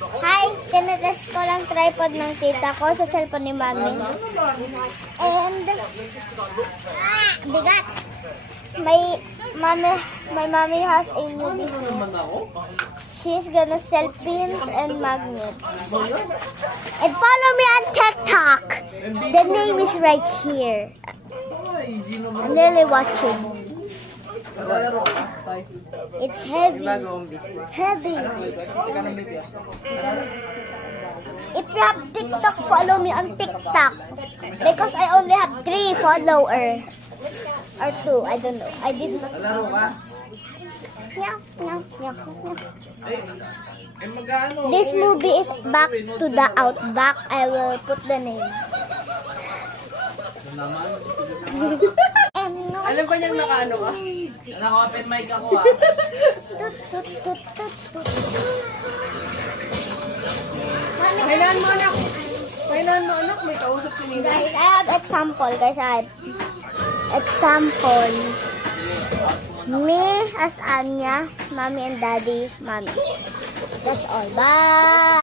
Hi, tinetest ko lang tripod ng tita ko sa cellphone ni Mami. And, bigat. My mommy has a new business. She's gonna sell pins and magnets. And follow me on TikTok. The name is right here. I'm really watching. It's heavy. Heavy. If you have TikTok, follow me on TikTok. Because I only have 3 followers. Or 2, I don't know. I did not. Meow, meow, meow, meow. This movie is Back to the Outback. I will put the name. Alam ko niyang nakaano ka. Naka-open mic ako ah. Kailan mo anak? Kailan mo anak? May kausap si Nina. Guys, I have example. Guys, I have example. Me as Anya, Mommy and Daddy, Mommy. That's all. Bye!